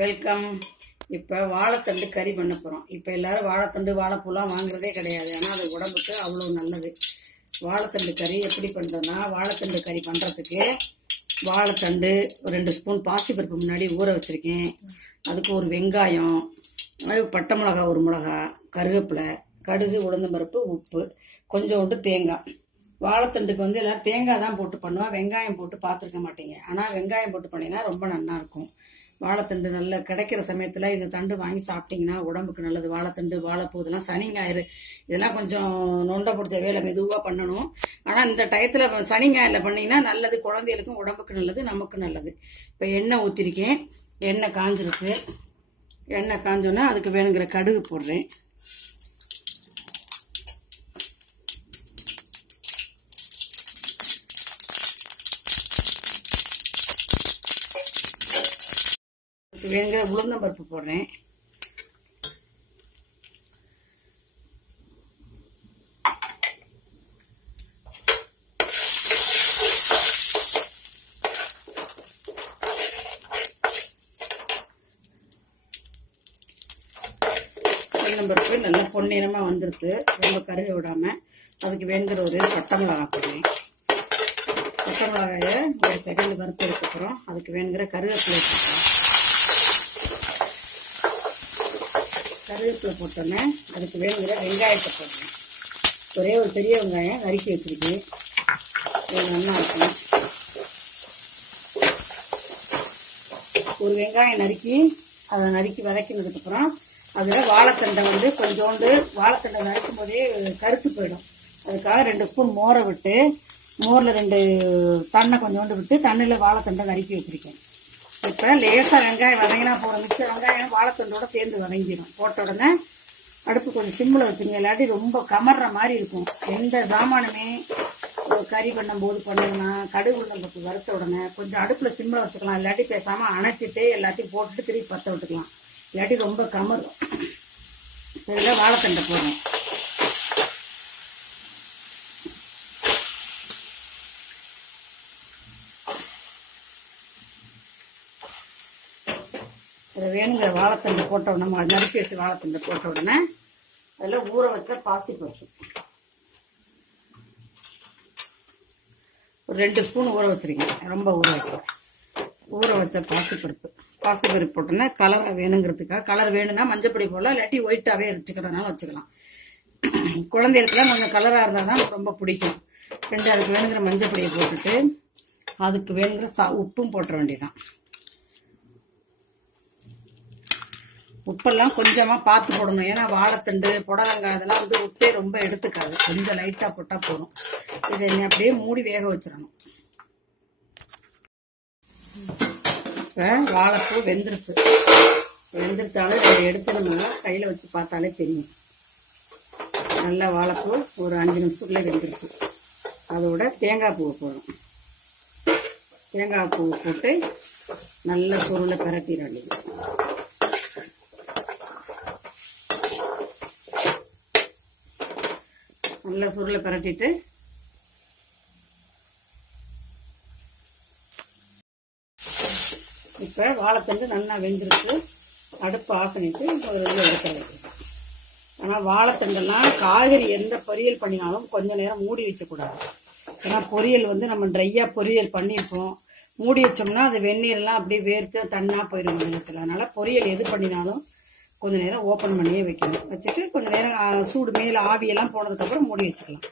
Welcome. இப்போ வாழைத்தண்டு கறி பண்ண போகிறோம். இப்போ எல்லாரும் வாழைத்தண்டு வாழைப்பூலாம் வாங்குறதே கிடையாது. ஆனால் அது உடம்புக்கு அவ்வளோ நல்லது. வாழைத்தண்டு கறி எப்படி பண்ணுறதுன்னா, வாழைத்தண்டு கறி பண்ணுறதுக்கு வாழைத்தண்டு ஒரு 2 ஸ்பூன் பாசிப்பருப்பு முன்னாடி ஊற வச்சுருக்கேன். அதுக்கு ஒரு வெங்காயம், பட்டை மிளகா, ஒரு மிளகா, கருவேப்பிலை, கடுகு, உளுந்தம்பருப்பு, உப்பு, கொஞ்சோண்டு தேங்காய். வாழைத்தண்டுக்கு வந்து எல்லோரும் தேங்காய் தான் போட்டு பண்ணுவோம், வெங்காயம் போட்டு பார்த்துருக்க மாட்டீங்க. ஆனால் வெங்காயம் போட்டு பண்ணிங்கன்னா ரொம்ப நல்லாயிருக்கும். வாழைத்தண்டு நல்ல கிடைக்கிற சமயத்தில் இந்த தண்டு வாங்கி சாப்பிட்டீங்கன்னா உடம்புக்கு நல்லது. வாழைத்தண்டு, வாழைப்பூ, இதெல்லாம் சனி ஞாயிறு இதெல்லாம் கொஞ்சம் நொண்டை பிடிச்ச வேலை, மெதுவாக பண்ணணும். ஆனால் இந்த டயத்தில் சனி ஞாயிறில் பண்ணிங்கன்னா நல்லது, குழந்தைகளுக்கும் உடம்புக்கு நல்லது, நமக்கு நல்லது. இப்போ எண்ணெய் ஊற்றிருக்கேன். எண்ணெய் காஞ்சிருக்கு. எண்ணெய் காஞ்சோன்னா அதுக்கு வேணுங்கிற கடுகு போடுறேன். வேணுங்கிற உளுந்தம்பருப்பு போடுறேன். உளுந்தம்பருப்பு நல்லா பொன்னிறமா வந்துருக்கு, ரொம்ப கருக விடாம. அதுக்கு வேணுங்கிற ஒரு பட்டை மிளகாய் போடுறேன். பட்டை மிளகாயை ஒரு செகண்ட் வறுத்ததுக்கு அப்புறம் அதுக்கு வேணுங்கிற கருவேப்பிலை போடுறேன். கருவேப்பிலை போட்டோன்னே அதுக்கு வேணுங்கிற வெங்காயத்தை போடுறேன். ஒரே ஒரு பெரிய வெங்காயம் நறுக்கி வச்சிருக்கேன். இது நல்லா இருக்கும். ஒரு வெங்காயம் நறுக்கி அதை வதக்கினதுக்கப்புறம் அதில் வாழைத்தண்டை வந்து கொஞ்சோண்டு, வாழைத்தண்டை நறுக்கும் போதே கருத்து போயிடும். அதுக்காக 2 ஸ்பூன் மோரை விட்டு, மோரில் 2 தண்ணை கொஞ்சோண்டு விட்டு தண்ணியில் வாழைத்தண்டை நறுக்கி வச்சிருக்கேன். இப்போ லேசாக வெங்காயம் வதங்கினா போகிற மிச்ச வெங்காயம் வாழைத்தண்டோட சேர்ந்து வதங்கிடும். போட்ட உடனே அடுப்பு கொஞ்சம் சிம்மில் வச்சுருங்க, இல்லாட்டி ரொம்ப கமர்ற மாதிரி இருக்கும். எந்த சாமானுமே கறி பண்ணும்போது பண்ணணும்னா கடுகு உளுந்தம்பருப்பு வறுத்த உடனே கொஞ்சம் அடுப்பில் சிம்மில் வச்சுக்கலாம். இல்லாட்டி பேசாமல் அணைச்சிட்டு எல்லாத்தையும் போட்டுட்டு திருப்பி பற்ற விட்டுக்கலாம். இல்லாட்டி ரொம்ப கமரும். இதில் வாழைத்தண்டை போடுறேன். அதில் வேணுங்கிற வாழைத்தண்டை போட்ட உடனே, நம்ம நறுக்கி வச்சு வாழைத்தண்டை போட்ட உடனே அதில் ஊற வச்ச பாசிப்பருப்பு ஒரு 2 ஸ்பூன் ஊற வச்சிருக்கேன். ரொம்ப ஊற வச்ச பாசிப்பருப்பு போட்டோன்னா கலராக வேணுங்கிறதுக்காக, கலர் வேணும்னா மஞ்சப்பொடி போடலாம், இல்லாட்டி ஒயிட்டாகவே வச்சுக்கிறதுனால வச்சுக்கலாம். குழந்தைகளுக்குலாம் கொஞ்சம் கலராக இருந்தால் தான் ரொம்ப பிடிக்கும். அதுக்கு வேணுங்கிற மஞ்சப்பொடியை போட்டுட்டு அதுக்கு வேணுங்கிற உப்பும் போட்டுற வேண்டியதான். உப்பெல்லாம் கொஞ்சமாக பார்த்து போடணும். ஏன்னா வாழைத்தண்டு, புடலங்காய் இதெல்லாம் வந்து உப்பே ரொம்ப எடுத்துக்காது. கொஞ்சம் லைட்டாக போட்டால் போதும். இதை அப்படியே மூடி வேக வச்சிடணும். இப்போ வாழைப்பூ வெந்திருத்தாலும் இதை எடுத்துனோம்னா கையில் வச்சு பார்த்தாலே தெரியும். நல்லா வாழைப்பூ ஒரு 5 நிமிஷத்துல வெந்திருக்கு. அதோட தேங்காய் பூவை போடும். தேங்காய் பூவை போட்டு நல்ல பொருளை பரட்டிட வேண்டியது. நல்லா சுருளை பரட்டிட்டு இப்போ வாழைத்தண்டு நல்லா வெந்திருக்கு. அடுப்பு ஆஃப் பண்ணிட்டு ஒரு இதில் எடுக்க வைக்கலாம். ஆனால் வாழைத்தண்டெல்லாம் காய்கறி எந்த பொரியல் பண்ணினாலும் கொஞ்ச நேரம் மூடி வைக்கக்கூடாது. ஏன்னா பொரியல் வந்து நம்ம ட்ரையாக பொரியல் பண்ணியிருப்போம். மூடி வச்சோம்னா அது வெந்நீர்லாம் அப்படியே வேர்த்து தண்ணாக போயிடும் நேரத்தில். அதனால் பொரியல் எது பண்ணினாலும் கொஞ்சம் நேரம் ஓப்பன் பண்ணியே வைக்கணும். வச்சுட்டு கொஞ்சம் நேரம் சூடு மேலே ஆவியெல்லாம் போனதுக்கப்புறம் மூடி வச்சுக்கலாம்.